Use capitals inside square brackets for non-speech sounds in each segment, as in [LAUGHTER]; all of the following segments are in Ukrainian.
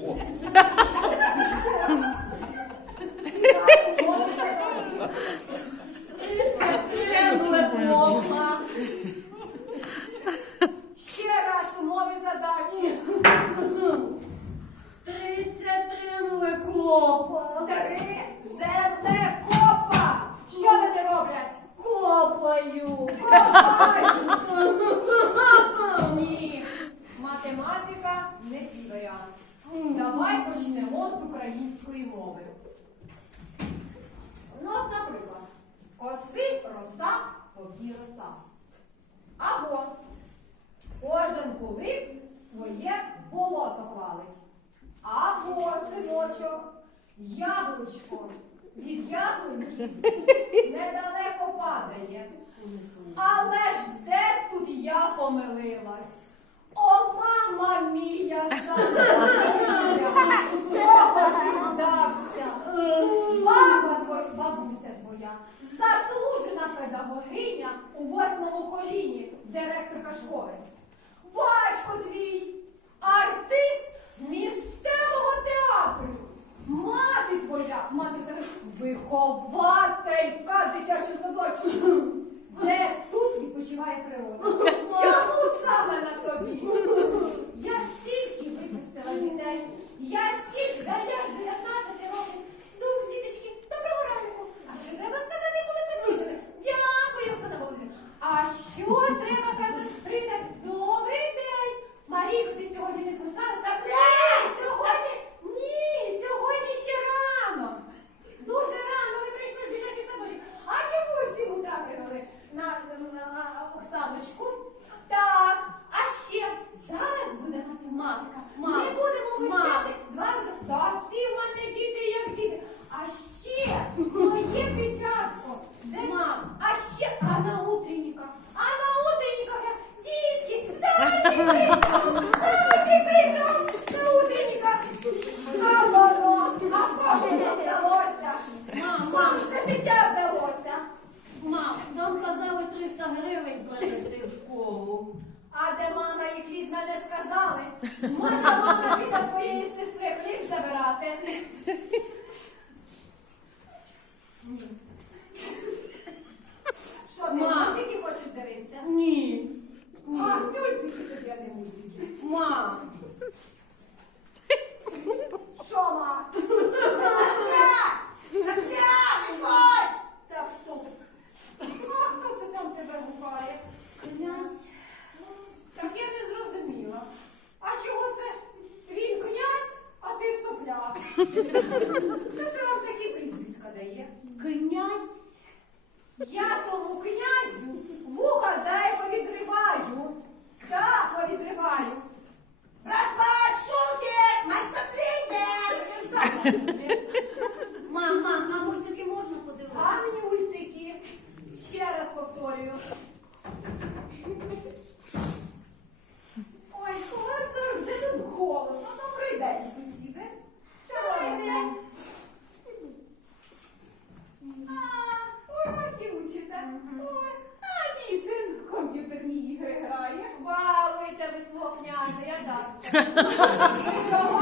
кого? Ще раз умови задачі. 33 млекопа. Три землекопа. Що вони роблять? Копаю. Копаю. помилилась. О, мама мія сама мія, вдався. Баба твоя, бабуся твоя, заслужена педагогиня у восьмому коліні, директорка школи. Батько твій, артист місцевого театру. Мати твоя, мати зараз, вихователька дитячого садочку. Де тут? відпочиває природа. Чому саме на тобі? Я стільки принести в школу. А де мама, якій з мене сказали, може мама піде твоєї сестри хліб забирати. Ні. Що ти мультики хочеш дивитися? Ні. А, мультики тобі я не буду. Хто вам такі прізвиська дає. Князь. Я тому князю вуха дай повідриваю. Так, повідриваю. Братва, шукер, мать заплійте! [LAUGHS] князя, я дав. [LAUGHS]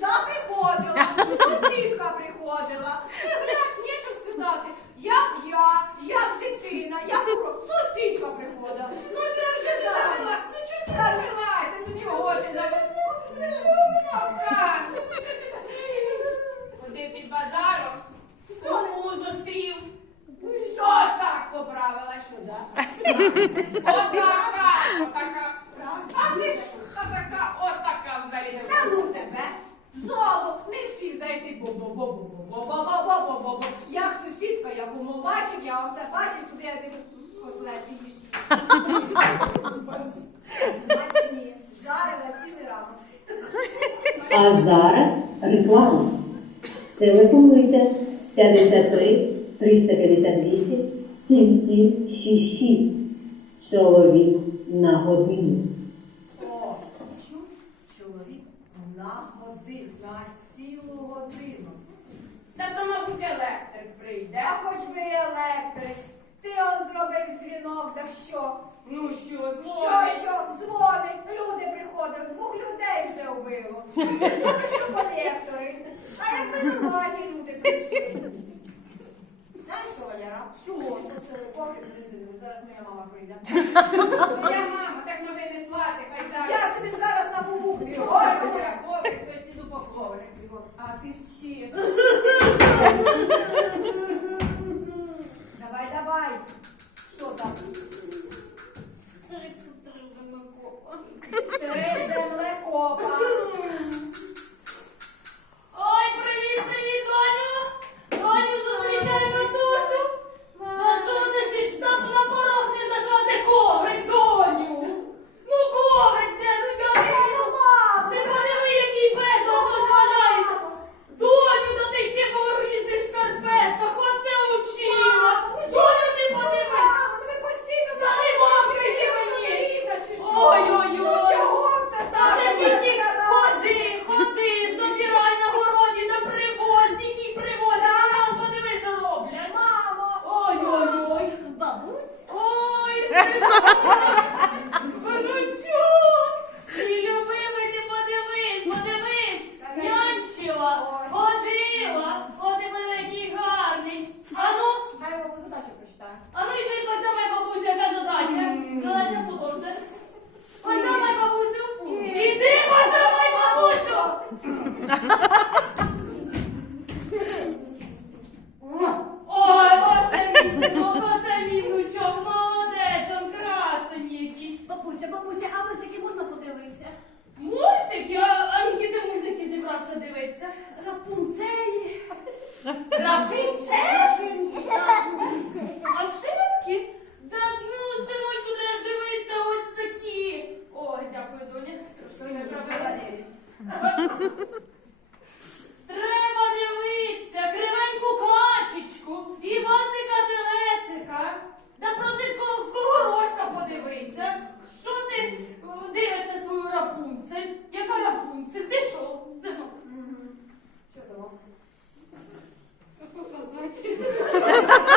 Та приходила, сусідка приходила. Ти глянь, нічого спитати. Як я, як дитина, як сусідка приходила. Ну це вже завела. Ну чого ти забилася? Ну чого ти завелася? Куди під базаром суму зустрів. Ну, що так поправила сюди? Отака, отака. А ти ж отака, отака взагалі. Це ну тебе. Знову не встиг зайти бо-бо-бо-бо-бо-бо-бо-бо-бо-бо. Як сусідка, якому бачив, я оце бачив, туди я тобі котлети їж. Смачні. Жарила цілий ранок. А зараз реклама. Телефонуйте 53 358 7766. Чоловік на годину. О? Чоловік на годину, на цілу годину. Та то, мабуть, електрик прийде. А хоч би і електрик. Ти он зробив дзвінок, так що? Ну що, дзвонить? що, що, дзвонить, люди приходили, двох людей вже вбило. Вони що колектори. А якби нормальні люди прийшли. Знаєш, Валера, чого це це поки? Зараз моя мама прийде. Я мама, так може і не слати, хай так. Я зараз на бубу Добре, добре, то я ти вчи. Eu sou só [LAUGHS]